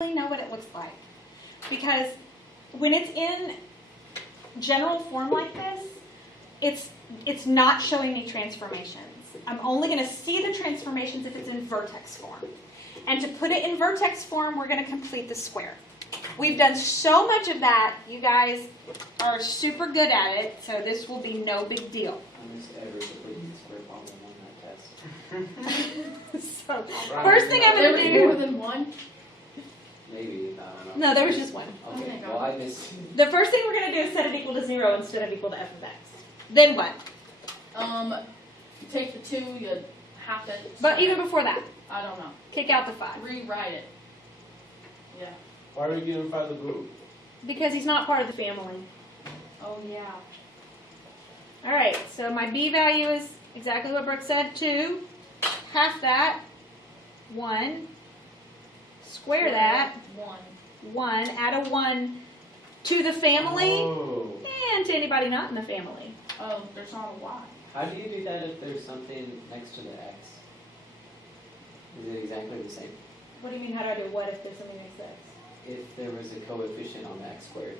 really know what it looks like. Because when it's in general form like this, it's not showing me transformations. I'm only going to see the transformations if it's in vertex form. And to put it in vertex form, we're going to complete the square. We've done so much of that. You guys are super good at it, so this will be no big deal. I missed every completing square problem on that test. So, first thing I'm going to do... More than one? Maybe, I don't know. No, there was just one. Okay, well I missed... The first thing we're going to do is set it equal to 0 instead of equal to f of x. Then what? You take the 2, you have to... But even before that, I don't know. kick out the 5. Rewrite it. Yeah. Why are you giving 5 the group? Because he's not part of the family. Oh, yeah. All right, so my b value is exactly what Brooke said, 2. Half that, 1. Square that, 1. 1. Add a 1 to the family Oh. and to anybody not in the family. Oh, there's not a y. How do you do that if there's something next to the x? Is it exactly the same? What do you mean, how do I do what if there's something next to x? If there was a coefficient on the x squared.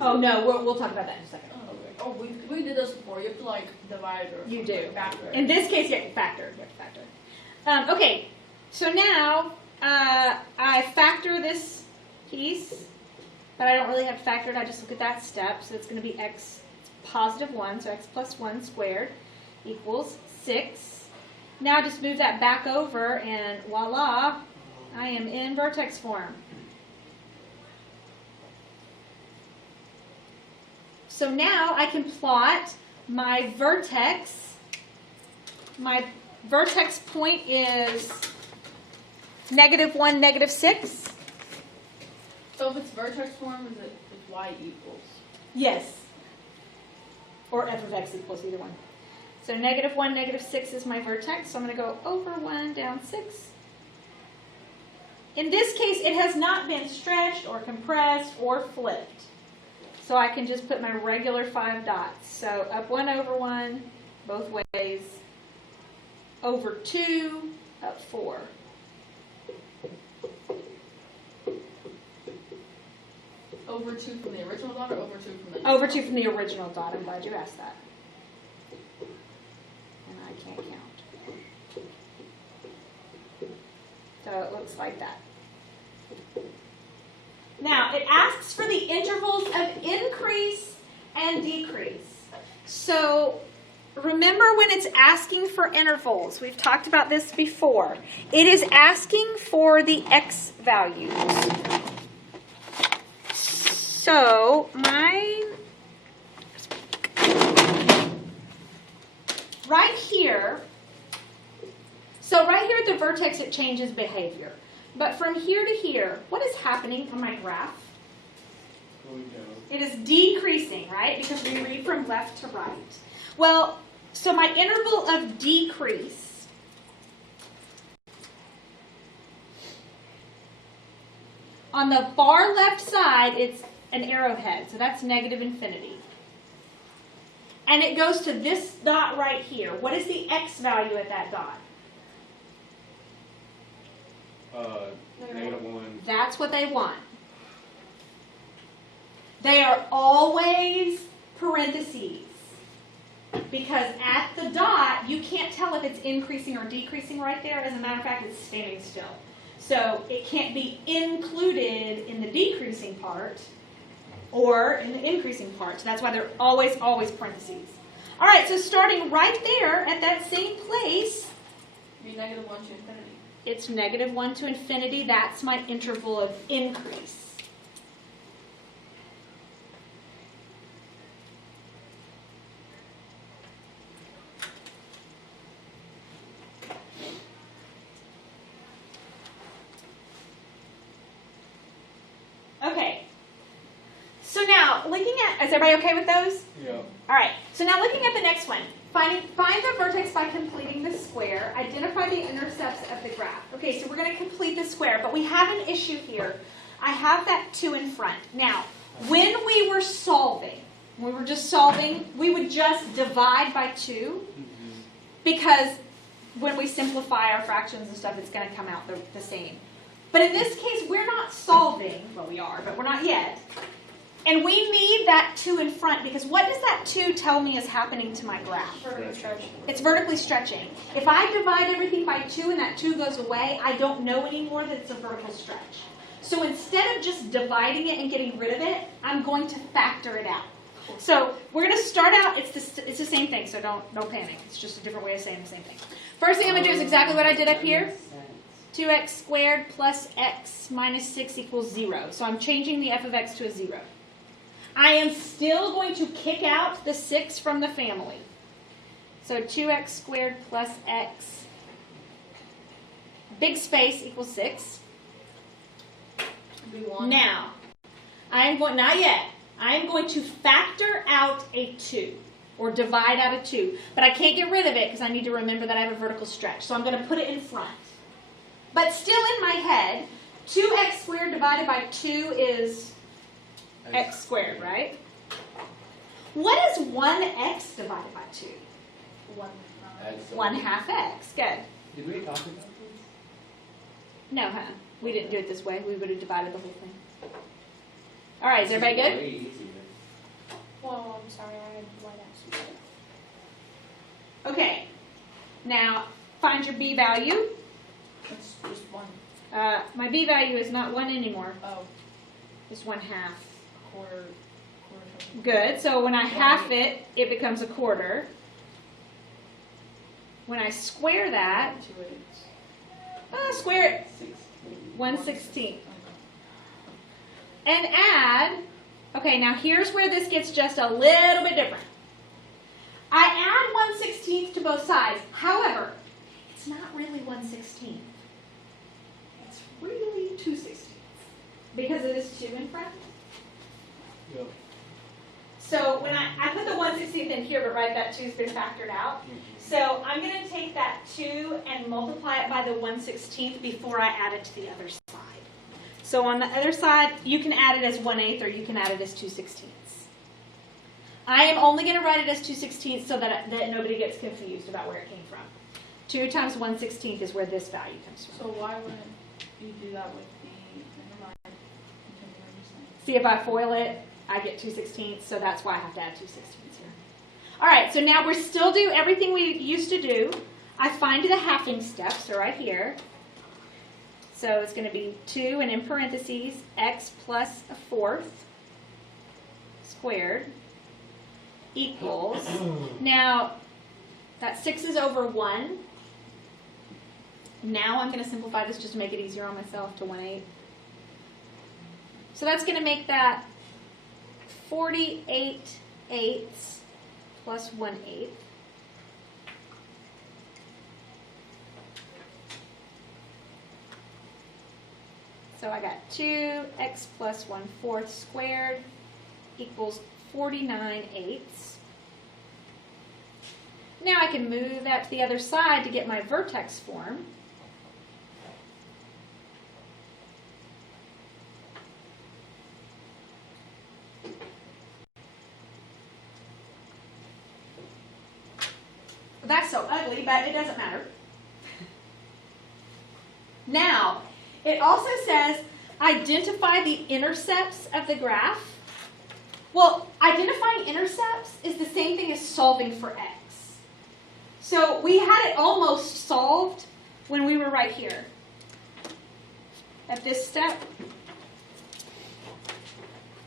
Oh, no, we'll talk about that in a second. Okay. Oh, we did this before. You have to, like, divide or You something, do. factor it. In this case, you have to factor. Okay, so now I factor this piece, but I don't really have to factor it. I just look at that step. So it's going to be x positive 1, so x plus 1 squared equals 6. Now I just move that back over, and voila, I am in vertex form. So now I can plot my vertex. My vertex point is -1, -6. So if it's vertex form, is it y equals? Yes. Or f of x equals either one. So -1, -6 is my vertex. So I'm going to go over 1, down 6. In this case, it has not been stretched or compressed or flipped. So I can just put my regular 5 dots. So up 1 over 1, both ways. Over 2, up 4. Over 2 from the original dot or over 2 from the... Over 2 from the original dot. I'm glad you asked that. And I can't count. So it looks like that. Now, it asks for the intervals of increase and decrease. So remember when it's asking for intervals, we've talked about this before. It is asking for the x values. So right here at the vertex, it changes behavior. But from here to here, what is happening on my graph? Going down. It is decreasing, right? Because we read from left to right. Well, so my interval of decrease on the far left side, it's an arrowhead. So that's -infinity. And it goes to this dot right here. What is the x value at that dot? -1. That's what they want. They are always parentheses. Because at the dot, you can't tell if it's increasing or decreasing right there. As a matter of fact, it's standing still. So it can't be included in the decreasing part or in the increasing part. So that's why they're always parentheses. All right, so starting right there at that same place, Be -1 to infinity. it's -1 to infinity. That's my interval of increase. Okay. So now, looking at, is everybody okay with those? Yeah. All right, so now looking at the next one. Find the vertex by completing the square. Identify the intercepts of the graph. Okay, so we're going to complete the square, but we have an issue here. I have that 2 in front. Now, when we were just solving, we would just divide by 2 because when we simplify our fractions and stuff, it's going to come out the same. But in this case, we're not solving. Well, we are, but we're not yet. And we need that 2 in front, because what does that 2 tell me is happening to my graph? It's vertically stretching. If I divide everything by 2 and that 2 goes away, I don't know anymore that it's a vertical stretch. So instead of just dividing it and getting rid of it, I'm going to factor it out. So we're going to start out, it's the same thing, so don't panic. It's just a different way of saying the same thing. First thing I'm going to do is exactly what I did up here. 2x squared plus x minus 6 equals 0. So I'm changing the f of x to a 0. I am still going to kick out the 6 from the family. So 2x squared plus x, big space, equals 6. Now, not yet. I am going to factor out a 2, or divide out a 2. But I can't get rid of it because I need to remember that I have a vertical stretch. So I'm going to put it in front. But still in my head, 2x squared divided by 2 is x squared, right? What is 1x divided by 2? 1 half x. Good. Did we talk about this? No, huh? We didn't do it this way. We would have divided the whole thing. All right, is everybody good? Way easier. Well, I'm sorry, I had white ass. Okay. Now, find your b value. It's just 1. My b value is not 1 anymore. Oh, It's 1 half. quarter. Good. So when I half it, it becomes a quarter. When I square that, 2 8. square it 1/16. And add, okay, now here's where this gets just a little bit different. I add 1/16 to both sides. However, it's not really 1/16. It's really 2/16. Because it is 2 in front. Yep. So when I put the 1/16 in here, but right, that 2's been factored out. So I'm going to take that 2 and multiply it by the 1/16 before I add it to the other side. So on the other side, you can add it as 1/8 or you can add it as 2/16. I am only going to write it as 2/16 so that nobody gets confused about where it came from. 2 times 1/16 is where this value comes from. So why wouldn't you do that with the, never mind. Continue what you're saying. See, if I FOIL it, I get 2/16, so that's why I have to add 2/16 here. All right, so now we still do everything we used to do. I find the halving steps, so right here. So it's going to be 2 and in parentheses, x plus a fourth squared equals, now that 6 is over 1. Now I'm going to simplify this just to make it easier on myself to 1/8. So that's going to make that 48/8 plus 1/8. So I got 2x plus 1/4 squared equals 49/8. Now I can move that to the other side to get my vertex form. That's so ugly, but it doesn't matter. Now, it also says identify the intercepts of the graph. Well, identifying intercepts is the same thing as solving for x. So we had it almost solved when we were right here. At this step,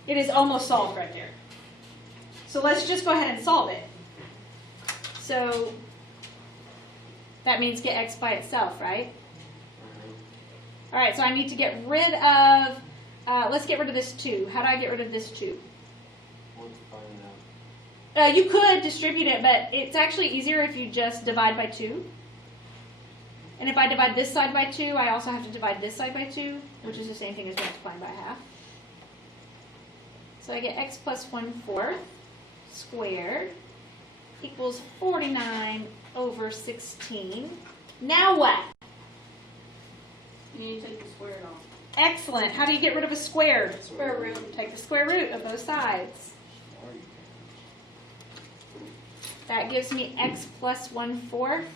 it is almost solved right there. So let's just go ahead and solve it. So that means get x by itself, right? All right, so I need to get rid of, let's get rid of this 2. How do I get rid of this 2? You could distribute it, but it's actually easier if you just divide by 2. And if I divide this side by 2, I also have to divide this side by 2, which is the same thing as multiplying by half. So I get x plus 1/4 squared equals 49/16. Now what? You need to take the square off. Excellent. How do you get rid of a square? Square root. Take the square root of both sides. That gives me x plus 1/4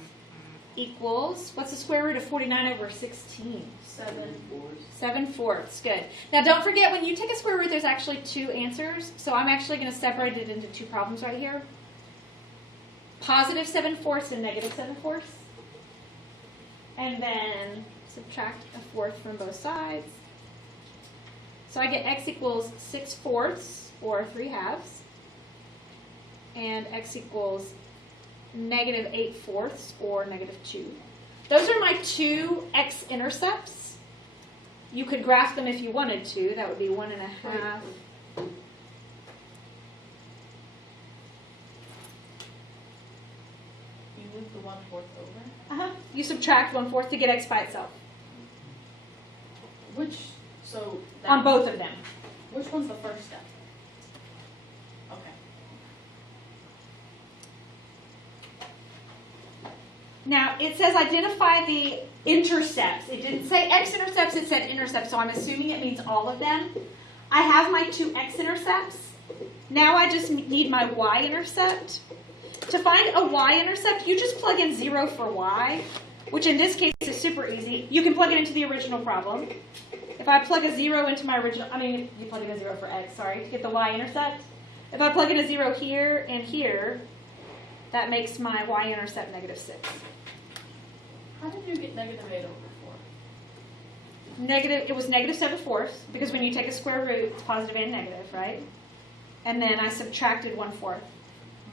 equals, what's the square root of 49 over 16? 4s. 7/4. Good. Now don't forget, when you take a square root, there's actually two answers. So I'm actually going to separate it into two problems right here. Positive 7/4 and negative 7/4. And then subtract a fourth from both sides. So I get x equals 6/4 or 3/2. And x equals negative 8/4 or negative 2. Those are my two x-intercepts. You could graph them if you wanted to. That would be 1.5. You move the 1/4 over. You subtract 1/4 to get x by itself. So On both of them. Which one's the first step? Okay. Now, it says identify the intercepts. It didn't say x-intercepts, it said intercepts, so I'm assuming it means all of them. I have my two x-intercepts. Now I just need my y-intercept. To find a y-intercept, you just plug in 0 for y, which in this case is super easy. You can plug it into the original problem. If I plug a 0 into my original, you plug in a 0 for x, sorry, to get the y-intercept. If I plug in a 0 here and here, that makes my y-intercept negative 6. How did you get negative 8 over 4? It was negative 7/4, because when you take a square root, it's positive and negative, right? And then I subtracted 1/4.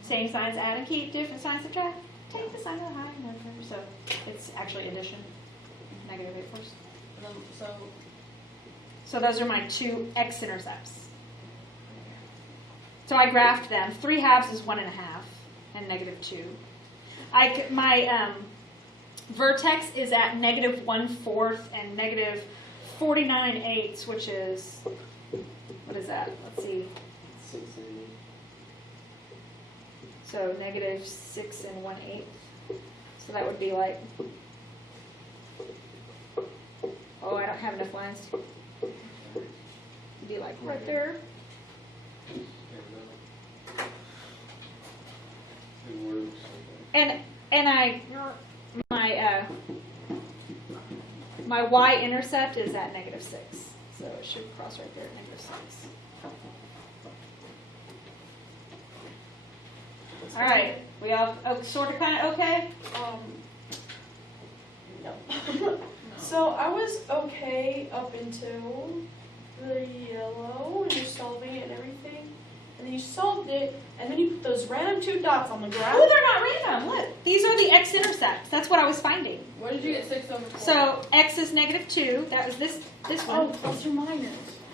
Same signs add and keep, different signs subtract. Take the sign of the high and whatever. So it's actually addition, negative 8/4. So those are my two x-intercepts. So I graphed them. 3/2 is 1.5 and negative 2. My vertex is at negative 1/4 and negative 49/8, which is, what is that? Let's see. 6 and 8. So negative 6 and 1/8. So that would be like, oh, I don't have enough lines. It'd be like right there. It works. And my y-intercept is at negative 6. So it should cross right there at negative 6. All right. We all sort of kind of okay? No. So I was okay up until the yellow, and you're solving it and everything. And then you solved it, and then you put those random 2 dots on the graph. Oh, they're not random. Look. These are the x-intercepts. That's what I was finding. Where did you get 6 over 4? So x is negative 2. That was this one. Oh, plus or minus.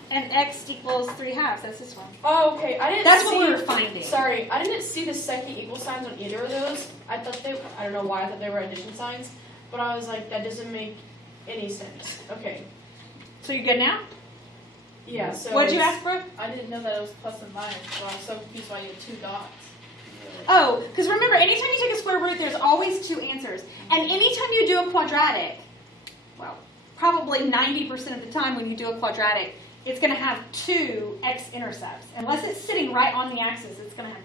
And x equals 3/2. That's this one. Oh, okay. I didn't That's see, what we were finding. Sorry, I didn't see the second equal signs on either of those. I thought I don't know why I thought they were addition signs, but I was like, that doesn't make any sense. Okay. So you good now? Yeah, so. What'd you ask, Brooke? I didn't know that it was plus and minus, so I was so confused why you had 2 dots. Oh, because remember, anytime you take a square root, there's always 2 answers. And anytime you do a quadratic, well, probably 90% of the time when you do a quadratic, it's going to have 2 x-intercepts. Unless it's sitting right on the axis, it's going to have